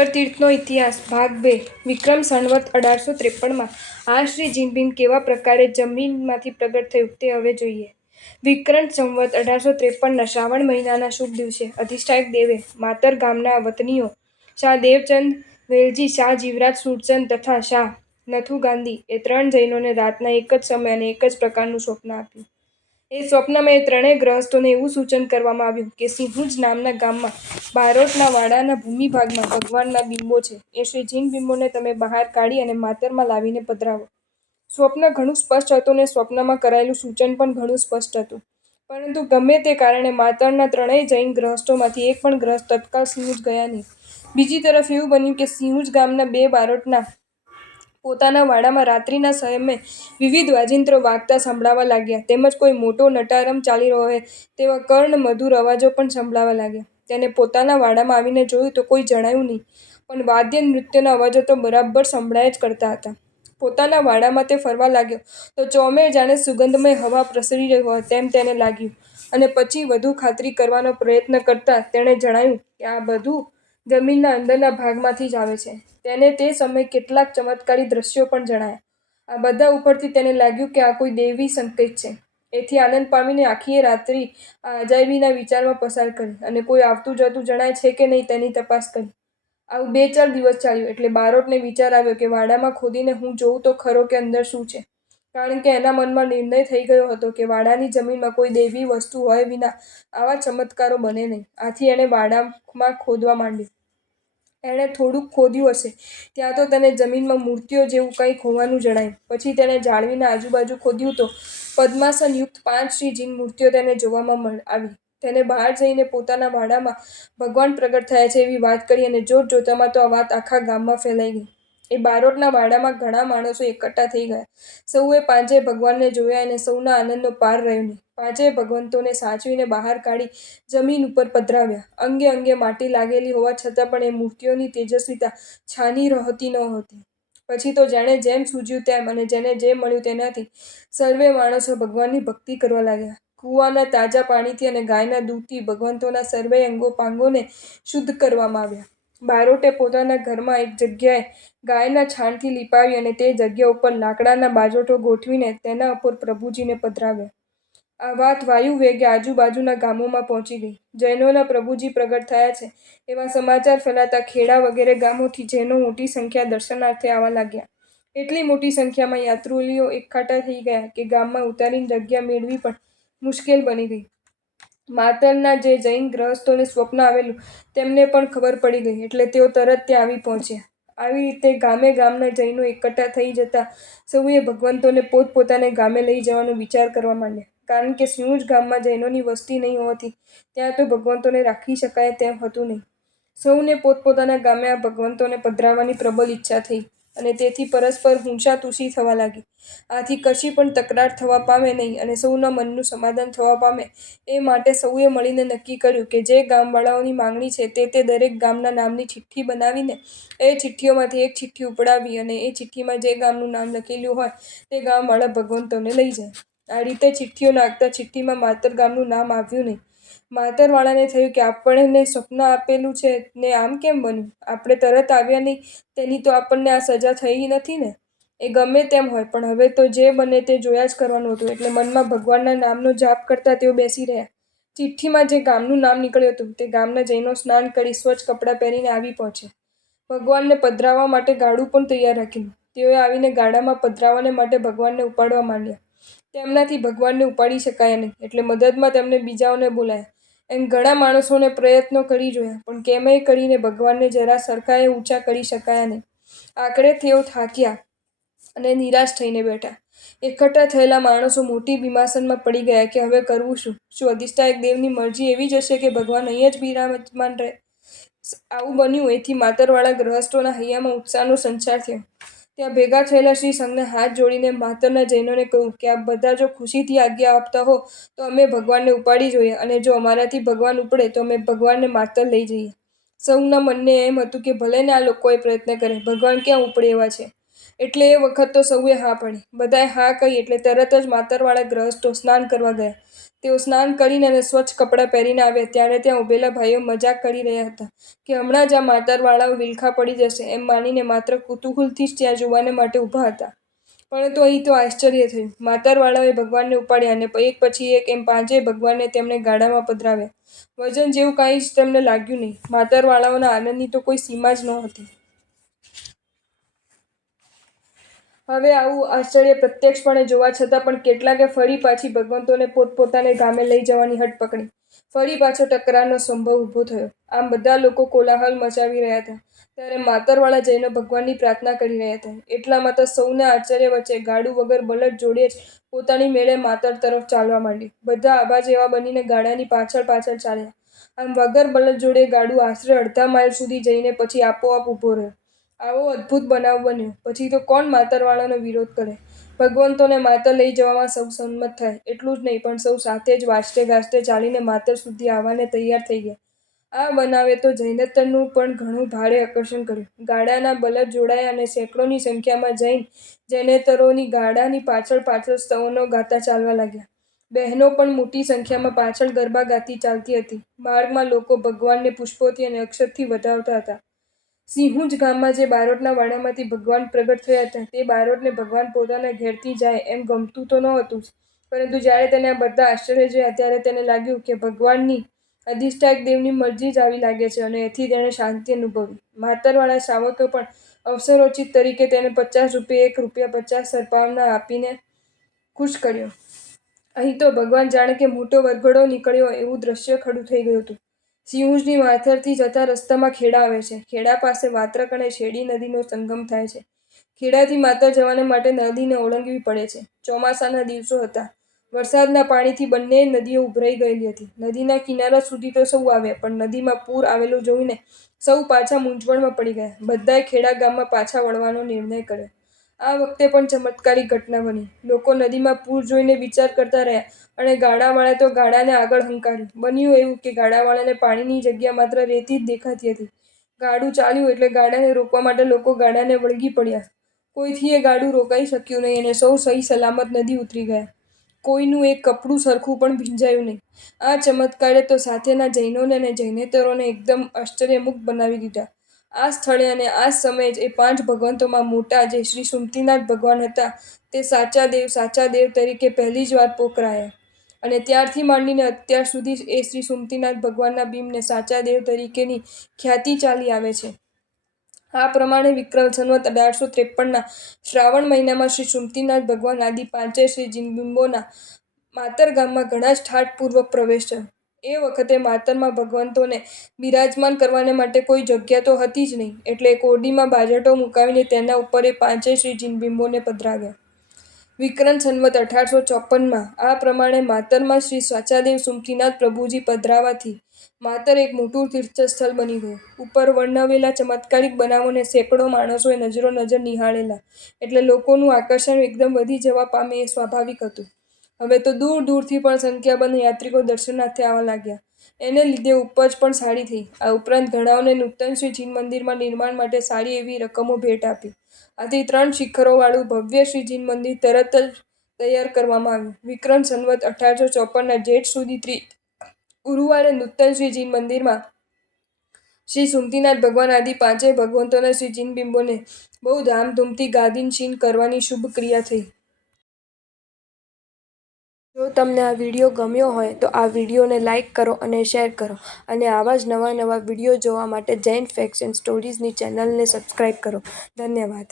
માતર તીર્થનો ઇતિહાસ ભાગ 2 વિક્રમ સંવત 1853માં આ શ્રી જિનપિંગ કેવા પ્રકારે જમીનમાંથી પ્રગટ થયું તે હવે જોઈએ. વિક્રમ સંવત 1853ના શ્રાવણ મહિનાના શુભ દિવસે અધિષ્ઠાયક દેવે માતર ગામના વતનીઓ શાહ દેવચંદ, વેલજી, શાહ જીવરાજ સુરચંદ તથા શાહ નથુ ગાંધી એ 3 જૈનોને રાતના એક જ સમયે અને એક જ પ્રકારનું સ્વપ્ન આપ્યું. એ સ્વપ્નમાં એ ત્રણેય ગ્રહસ્થોને એવું સૂચન કરવામાં આવ્યું કે સિંહુજ નામના ગામમાં બારોટના વાડાના ભૂમિભાગમાં ભગવાનના બિંબો છે. એ શ્રી જૈન બિંબોને તમે બહાર કાઢી અને માતરમાં લાવીને પધરાવો. સ્વપ્ન ઘણું સ્પષ્ટ હતું ને સ્વપ્નમાં કરાયેલું સૂચન પણ ઘણું સ્પષ્ટ હતું. પરંતુ ગમે તે કારણે માતરના ત્રણેય જૈન ગ્રહસ્થોમાંથી એક પણ ગ્રહસ્થ તત્કાલ સિંહુજ ગયા નહીં. બીજી તરફ એવું બન્યું કે સિંહુજ ગામના 2 બારોટના પોતાના વાડામાં રાત્રિના સમયે વિવિધ વાજિંત્રો વાગતા સંભળાવા લાગ્યા તેમજ કોઈ મોટો નટારમ ચાલી રહ્યો હોય તેવા કર્ણમધુર અવાજો પણ સંભળાવા લાગ્યા. તેને પોતાના વાડામાં આવીને જોયું તો કોઈ જણાયું નહીં, પણ વાદ્ય નૃત્યના અવાજો તો બરાબર સંભળાયા જ કરતા હતા. પોતાના વાડામાં તે ફરવા લાગ્યો તો ચોમેર જાણે સુગંધમય હવા પ્રસરી રહી હોય તેમ તેને લાગ્યું, અને પછી વધુ ખાતરી કરવાનો પ્રયત્ન કરતાં તેણે જણાયું કે આ બધું જમીનના અંદરના ભાગમાંથી જ આવે છે. તેને તે સમયે કેટલાક ચમત્કારી દ્રશ્યો પણ જણાયા. આ બધા ઉપરથી તેને લાગ્યું કે આ કોઈ દૈવી સંકેત છે. એથી આનંદ પામીને આખીએ રાત્રિ આ અજાયબીના વિચારમાં પસાર કરી અને કોઈ આવતું જતું જણાય છે કે નહીં તેની તપાસ કરી. આવું 2-4 દિવસ ચાલ્યું એટલે બારોટને વિચાર આવ્યો કે વાડામાં ખોદીને હું જોઉં તો ખરો કે અંદર શું છે. કારણ કે એના મનમાં નિર્ણય થઈ ગયો હતો કે વાડાની જમીનમાં કોઈ દૈવી વસ્તુ હોય વિના આવા ચમત્કારો બને નહીં. આથી એણે વાડામાં ખોદવા માંડ્યું. એણે થોડુંક ખોદ્યું હશે ત્યાં તો તેને જમીનમાં મૂર્તિઓ જેવું કંઈક હોવાનું જણાયું. પછી તેણે જાળવીના આજુબાજુ ખોદ્યું તો પદ્માસન યુક્ત 5 શ્રી જૈન મૂર્તિઓ તેને જોવામાં આવી. તેને બહાર જઈને પોતાના વાડામાં ભગવાન પ્રગટ થયા છે એવી વાત કરી અને જોતજોતામાં તો આ વાત આખા ગામમાં ફેલાઈ ગઈ. એ બારોટના વાડામાં ઘણા માણસો એકઠા થઈ ગયા. સૌએ પાંચેય ભગવાનને જોયા અને સૌના આનંદનો પાર રહ્યો નહીં. પાંચેય ભગવંતોને સાચવીને બહાર કાઢી જમીન ઉપર પધરાવ્યા. અંગે અંગે માટી લાગેલી હોવા છતાં પણ એ મૂર્તિઓની તેજસ્વીતા છાની રહેતી નહોતી. પછી તો જેણે જેમ સૂઝ્યું તેમ અને જેને જે મળ્યું તેનાથી સર્વે માણસો ભગવાનની ભક્તિ કરવા લાગ્યા. કૂવાના તાજા પાણીથી અને ગાયના દૂધથી ભગવંતોના સર્વેય અંગોપાંગોને શુદ્ધ કરવામાં આવ્યા. બારોટે પોતાના ઘરમાં એક જગ્યાએ ગાયના છાણથી લીપાવી અને તે જગ્યા ઉપર લાકડાના બાજોટો ગોઠવીને તેના ઉપર પ્રભુજીને પધરાવ્યા. આ વાત વાયુ વેગે આજુબાજુના ગામોમાં પહોંચી ગઈ. જૈનોના પ્રભુજી પ્રગટ થયા છે એવા સમાચાર ફેલાતા ખેડા વગેરે ગામોથી જૈનો મોટી સંખ્યા દર્શનાર્થે આવવા લાગ્યા. એટલી મોટી સંખ્યામાં યાત્રુઓએ એકઠા થઈ ગયા કે ગામમાં ઉતારીને જગ્યા મેળવી પણ મુશ્કેલ બની ગઈ. માતરના જે જૈન ગ્રહસ્થોને સ્વપ્ન આવેલું તેમને પણ ખબર પડી ગઈ એટલે તેઓ તરત ત્યાં આવી પહોંચ્યા. આવી રીતે ગામે ગામના જૈનો એકઠા થઈ જતાં સૌએ ભગવંતોને પોતપોતાને ગામે લઈ જવાનો વિચાર કરવા માંડ્યા. કારણ કે સિંહુજ ગામમાં જૈનોની વસ્તી નહીં હોવાથી ત્યાં તો ભગવંતોને રાખી શકાય તેમ હતું નહીં. સૌને પોતપોતાના ગામે આ ભગવંતોને પધરાવવાની પ્રબળ ઈચ્છા થઈ અને તેથી પરસ્પર ઊંચાતુસી થવા લાગી. આથી કશી પણ તકરાર થવા પામે નહીં અને સૌના મનનું સમાધાન થવા પામે એ માટે સૌએ મળીને નક્કી કર્યું કે જે ગામવાળાઓની માંગણી છે તે દરેક ગામના નામની ચિઠ્ઠી બનાવીને એ ચિઠ્ઠીઓમાંથી એક ચિઠ્ઠી ઉપડાવી અને એ ચિઠ્ઠીમાં જે ગામનું નામ લખેલું હોય તે ગામવાળા ભગવંતોને લઈ જાય. આ રીતે ચિઠ્ઠીઓ નાખતા ચિઠ્ઠીમાં માતર ગામનું નામ આવ્યું નહીં. માતરવાળાને થયું કે આપણને સ્વપ્ન આપેલું છે ને આમ કેમ બન્યું? આપણે તરત આવ્યા નહીં તેની તો આપણને આ સજા થઈ નથી ને? એ ગમે તેમ હોય પણ હવે તો જે બને તે જોયા જ કરવાનું હતું એટલે મનમાં ભગવાનના નામનો જાપ કરતા તેઓ બેસી રહ્યા. ચિઠ્ઠીમાં જે ગામનું નામ નીકળ્યું હતું તે ગામના જૈનો સ્નાન કરી સ્વચ્છ કપડાં પહેરીને આવી પહોંચ્યા. ભગવાનને પધરાવવા માટે ગાડું પણ તૈયાર રાખેલું. તેઓએ આવીને ગાડામાં પધરાવવાને માટે ભગવાનને ઉપાડવા માંડ્યા. તેમનાથી ભગવાનને ઉપાડી શકાયા નહીં એટલે મદદમાં તેમને બીજાઓને બોલાયા. એમ ઘણા માણસોને પ્રયત્નો કરી જોયા પણ કેમેય કરીને ભગવાનને જરા સરખાએ ઊંચા કરી શકાયા નહીં. આખરે તેઓ થાક્યા અને નિરાશ થઈને બેઠા. એકઠા થયેલા માણસો મોટી બીમાસનમાં પડી ગયા કે હવે કરવું શું? શું અધિષ્ઠાયક દેવની મરજી એવી જ હશે કે ભગવાન અહીં જ બિરાજમાન રહે? આવું બન્યું એથી માતરવાળા ગ્રહસ્થોના હૈયામાં ઉત્સાહનો સંચાર થયો. ત્યાં ભેગા થયેલા શ્રી સંઘને હાથ જોડીને માતરના જૈનોને કહ્યું કે આપ બધા જો ખુશીથી આજ્ઞા આપતા હો તો અમે ભગવાનને ઉપાડી જોઈએ અને જો અમારાથી ભગવાન ઉપડે તો અમે ભગવાનને માતર લઈ જઈએ. સૌના મનને એમ હતું કે ભલે ને આ લોકોએ પ્રયત્ન કરે, ભગવાન ક્યાં ઉપડે એવા છે. એટલે એ વખત તો સૌએ હા પાડી. બધાએ હા કહી એટલે તરત જ માતરવાળા ગ્રહસ્થો સ્નાન કરવા ગયા. તેઓ સ્નાન કરીને અને સ્વચ્છ કપડાં પહેરીને આવ્યા ત્યારે ત્યાં ઊભેલા ભાઈઓ મજાક કરી રહ્યા હતા કે હમણાં જ આ માતરવાળાઓ વિલખા પડી જશે એમ માનીને માત્ર કુતૂહલથી જ ત્યાં જોવાને માટે ઊભા હતા. પરંતુ અહીં તો આશ્ચર્ય થયું. માતરવાળાઓએ ભગવાનને ઉપાડ્યા અને એક પછી એક એમ પાંચેય ભગવાનને તેમણે ગાડામાં પધરાવ્યા. વજન જેવું કાંઈ જ તેમને લાગ્યું નહીં. માતરવાળાઓના આનંદની તો કોઈ સીમા જ નહોતી. હવે આવું આશ્ચર્ય પ્રત્યક્ષપણે જોવા છતાં પણ કેટલાકે ફરી પાછી ભગવંતોને પોતપોતાને ગામે લઈ જવાની હઠ પકડી. ફરી પાછો ટકરારનો સંભવ ઊભો થયો. આમ બધા લોકો કોલાહલ મચાવી રહ્યા હતા ત્યારે માતરવાળા જઈને ભગવાનની પ્રાર્થના કરી રહ્યા હતા. એટલામાં તો સૌના આશ્ચર્ય વચ્ચે ગાડું વગર બળદ જોડે જ પોતાની મેળે માતર તરફ ચાલવા માંડ્યું. બધા આભા જેવા બનીને ગાડાની પાછળ પાછળ ચાલ્યા. આમ વગર બળદ જોડે ગાડું આશરે અડધા માઇલ સુધી જઈને પછી આપોઆપ ઊભો રહ્યો. આવો અદ્ભુત બનાવ બન્યો પછી તો કોણ માતરવાળાનો વિરોધ કરે? ભગવંતોને માતર લઈ જવામાં સૌ સંમત થાય. એટલું જ નહીં પણ સૌ સાથે જ વાજતે ગાજતે ચાલીને માતર સુધી આવવાને તૈયાર થઈ ગયા. આ બનાવે તો જૈનેતરનું પણ ઘણું ભારે આકર્ષણ કર્યું. ગાડાના બળદ જોડાયા અને સેંકડોની સંખ્યામાં જૈનેતરોની ગાડાની પાછળ પાછળ સ્તવનો ગાતા ચાલવા લાગ્યા. બહેનો પણ મોટી સંખ્યામાં પાછળ ગરબા ગાતી ચાલતી હતી. માર્ગમાં લોકો ભગવાનને પુષ્પોથી અને અક્ષતથી વધાવતા હતા. સિંહુજ ગામમાં જે બારોટના વાડામાંથી ભગવાન પ્રગટ થયા હતા તે બારોટને ભગવાન પોતાના ઘેરથી જાય એમ ગમતું તો નહોતું જ. પરંતુ જ્યારે તેને આ બધા આશ્ચર્ય જોયા ત્યારે તેને લાગ્યું કે ભગવાનની અધિષ્ઠાયક દેવની મરજી જ આવી લાગે છે અને એથી તેણે શાંતિ અનુભવી. માતરવાળા શ્રાવકો પણ અવસરોચિત તરીકે તેને 50 રૂપિયે 1 રૂપિયા 50 સરપાવના આપીને ખુશ કર્યો. અહીં તો ભગવાન જાણે કે મોટો વરઘોડો નીકળ્યો એવું દ્રશ્ય ખડું થઈ ગયું હતું. સિંહુજની માથરથી જતા રસ્તામાં ખેડા આવે છે. ખેડા પાસે વાત્રક અને શેડી નદીનો સંગમ થાય છે. ખેડાથી માતર જવાને માટે નદીને ઓળંગવી પડે છે. ચોમાસાના દિવસો હતા. વરસાદના પાણીથી બંને નદીઓ ઉભરાઈ ગયેલી હતી. નદીના કિનારા સુધી તો સૌ આવ્યા પણ નદીમાં પૂર આવેલું જોઈને સૌ પાછા મૂંઝવણમાં પડી ગયા. બધાએ ખેડા ગામમાં પાછા વળવાનો નિર્ણય કર્યો. આ વખતે પણ ચમત્કારિક ઘટના બની. લોકો નદીમાં પૂર જોઈને વિચાર કરતા રહ્યા અને ગાડાવાળાએ તો ગાડાને આગળ હંકાર્યું. બન્યું એવું કે ગાડાવાળાને પાણીની જગ્યા માત્ર રેતી જ દેખાતી હતી. ગાડું ચાલ્યું એટલે ગાડાને રોકવા માટે લોકો ગાડાને વળગી પડ્યા. કોઈથીએ ગાડું રોકાઈ શક્યું નહીં અને સૌ સહી સલામત નદી ઉતરી ગયા. કોઈનું એક કપડું સરખું પણ ભીંજાયું નહીં. આ ચમત્કારે તો સાથેના જૈનોને અને જૈનેતરોને એકદમ આશ્ચર્યમુગ્ધ બનાવી દીધા. આ સ્થળે અને આ જ સમયે જ એ 5 ભગવંતોમાં મોટા જે શ્રી સુમતીનાથ ભગવાન હતા તે સાચા દેવ તરીકે પહેલી જ વાર પોકરાયા. અને ત્યારથી માંડીને અત્યાર સુધી એ શ્રી સુમતીનાથ ભગવાનના બિંબને સાચા દેવ તરીકેની ખ્યાતિ ચાલી આવે છે. આ પ્રમાણે વિક્રમ સંવત 1853ના શ્રાવણ મહિનામાં શ્રી સુમતીનાથ ભગવાન આદિ પાંચેય શ્રી જીનબિંબોના માતર ગામમાં ઘણા જ ઠાઠપૂર્વક પ્રવેશ થયો. એ વખતે માતરમાં ભગવંતોને બિરાજમાન કરવાને માટે કોઈ જગ્યા તો હતી જ નહીં એટલે કોરડીમાં બાજટો મુકાવીને તેના ઉપર એ પાંચેય શ્રી જીનબિંબોને પધરાવ્યા. વિક્રમ સંવત 1854માં આ પ્રમાણે માતરમાં શ્રી સાચાદેવ સુમતીનાથ પ્રભુજી પધરાવાથી માતર એક મોટું તીર્થસ્થળ બની ગયું. ઉપર વર્ણવેલા ચમત્કારિક બનાવોને સેંકડો માણસોએ નજરો-નજર નિહાળેલા એટલે લોકોનું આકર્ષણ એકદમ વધી જવા પામે એ સ્વાભાવિક હતું. હવે તો દૂર દૂરથી પણ સંખ્યાબંધ યાત્રિકો દર્શનાર્થે આવવા લાગ્યા. એને લીધે ઉપજ પણ સારી થઈ. આ ઉપરાંત ઘણાઓને નૂતન શ્રી જીન મંદિરમાં નિર્માણ માટે સારી એવી રકમો ભેટ આપી. આથી 3 શિખરોવાળું ભવ્ય શ્રી જીન મંદિર તરત જ તૈયાર કરવામાં આવ્યું. વિક્રમ સંવત 1854ના જેઠ સુધી ગુરુવારે નૂતન શ્રી જીન મંદિરમાં શ્રી સુમતીનાથ ભગવાન આદિ પાંચેય ભગવંતોના શ્રી જીનબિંબોને બહુ ધામધૂમથી ગાદીનશીન કરવાની શુભ ક્રિયા થઈ. જો તમને આ વિડીયો ગમ્યો હોય તો આ વિડીયોને લાઇક કરો અને શેર કરો અને આવા જ નવા વિડીયો જોવા માટે જૈન ફેક્ટ્સ એન્ડ સ્ટોરીઝની ચેનલને સબસ્ક્રાઈબ કરો. ધન્યવાદ.